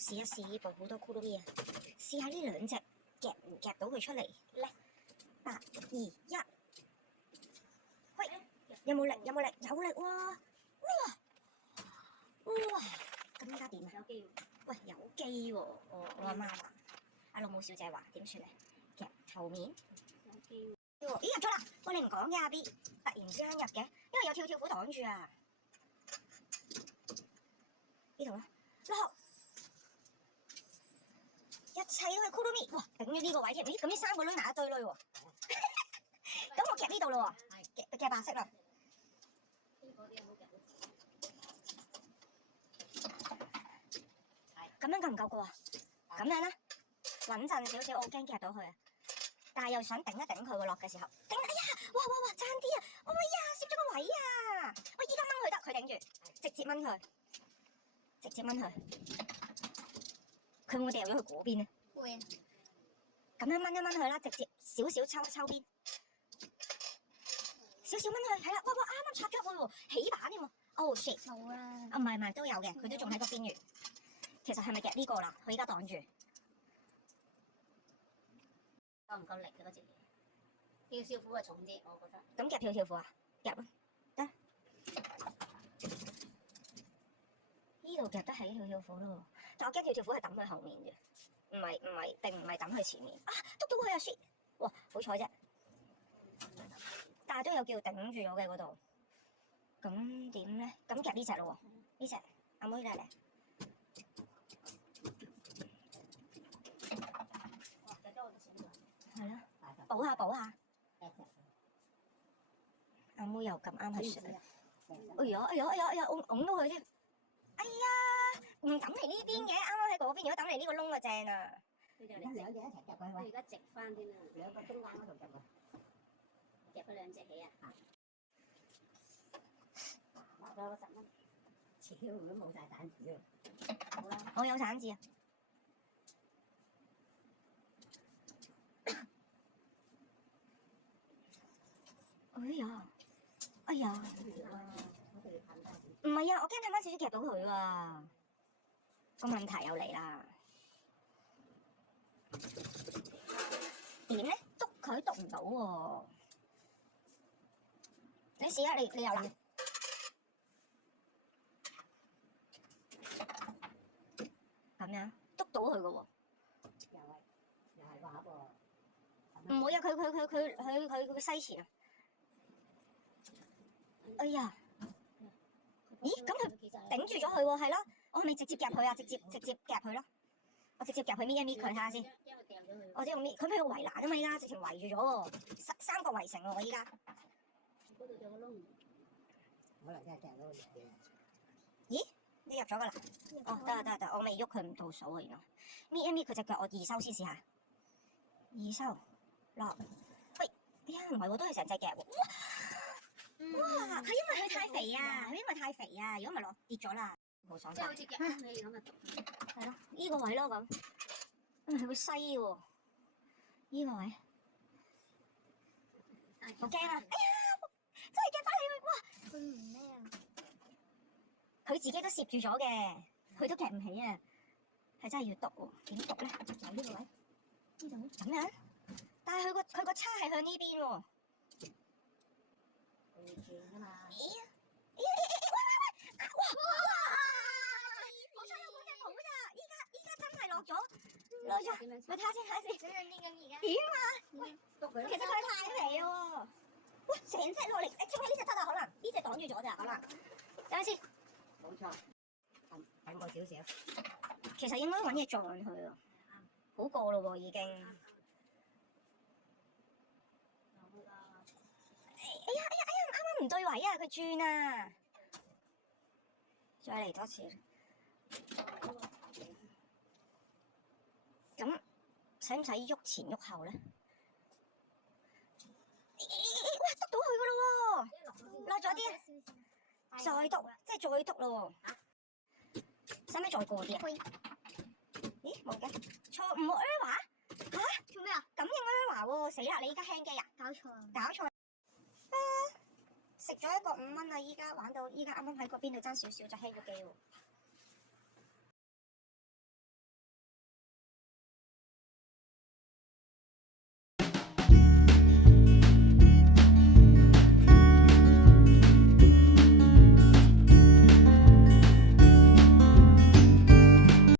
試一試呢部好多咕嚕咪啊！試下呢兩隻夾唔夾到佢出嚟咧？8、2、1，喂，有冇力？有冇力？有力喎！哇！咁加點啊？有機喎！喂，有機喎！我阿媽話，阿老母小姐話點算咧？夾後面有機喎！咦，入咗啦！喂，你唔講嘅阿 B，突然之間入嘅，因為有跳跳虎擋住啊！呢度啦，落一切都係咕嚕咪，哇！頂住呢個位添，咦？咁呢3個女埋一堆女喎，咁我夾呢度咯喎，夾白色啦。咁樣夠唔夠過啊？咁樣啦，穩陣少少，我好驚夾到佢啊！但係又想頂一頂佢喎，落嘅時候，頂！哎呀，哇，爭啲啊！哎呀，攝咗個位啊！喂，依家掹佢得，佢頂住，直接掹佢，直接掹佢。佢會唔會掉咗去嗰邊咧？會。咁樣掹一掹佢啦，直接少少抽一抽邊，少少掹佢，係啦，哇，啱啱插咗入去喎，起板添喎。Oh shit！冇啦。啊，唔係都有嘅，佢都仲喺個邊緣。其實係咪夾呢個啦？佢而家擋住，夠唔夠力嘅嗰隻嘢？跳跳虎係重啲，我覺得。咁夾跳跳虎啊？夾啊，得。呢度夾得起跳跳虎咯，但我驚跳跳虎係揼佢後面嘅，唔係揼佢前面。啊，篤到佢啊 shit！哇，好彩啫，但係都有叫頂住咗嘅嗰度。咁點咧？咁夾呢隻咯喎，呢隻阿妹嚟。係咯，補下。阿妹又咁啱係上，哎呀，我拱到佢添。哎呀，唔揼嚟呢邊嘅，啱啱喺嗰邊，如果揼嚟呢個窿就正啦。佢就嚟兩隻一齊夾佢，而家直翻添啦，兩個中間嗰度夾佢，夾佢兩隻起啊！攞咗10蚊，超都冇晒散紙喎。好啦，我有散紙啊。哎呀，唔係啊，我驚睇翻少少夾到佢啊！個問題又嚟啦，點咧？篤佢篤唔到喎，你試下，你有啦，咁樣篤到佢嘅喎，又係話喎，唔會啊！佢西前啊！哎呀，咦？咁佢頂住咗佢喎，係咯？我係咪直接夾佢啊？直接夾佢咯！我直接夾佢搣一搣佢睇下先。我只用搣，佢俾個圍欄啊嘛，依家直情圍住咗喎，三角圍城喎，我依家。嗰度有個窿。可能真係夾到佢。咦？你入咗㗎啦？哦，得，我未喐佢唔倒數啊，原來。搣一搣佢隻腳，我2收先試下。2收落，喂，哎呀，唔係喎，都係成隻夾喎。哇！佢因為佢太肥啊，如果唔係落跌咗啦，冇爽快。即係好似夾你咁啊！係咯，呢個位咯咁，因為佢會西喎，呢個位，好驚啊！哎呀，真係夾翻起佢，哇！佢唔咩啊？佢自己都攝住咗嘅，佢都夾唔起啊！係真係要篤喎，點篤咧？就呢個位，呢度咁樣，但係佢個叉係向呢邊喎。轉啊嘛！咦！喂！哇！好彩有嗰隻寶咋，依家真係落咗，你睇下先。點啊？喂，其實佢太肥喎！喂，成隻落嚟，清起呢隻得啦，可能呢隻擋住咗咋，可能。等下先。冇錯，近過少少。其實應該揾嘢撞佢啊，好過咯喎已經。哎呀！啱啱唔對位啊！佢轉啊！再嚟多次。咁使唔使喐前喐後咧？哇！篤到佢噶咯喎！落咗啲，再篤，即係再篤咯喎。使唔使再過啲啊？咦，冇嘅，錯誤喎 error 嚇？做咩啊？感應 error 喎，死啦！你依家 hang 機啊？搞錯。食咗一個5蚊啊！依家玩到依家啱啱喺嗰邊度爭少少就 hang 咗機喎。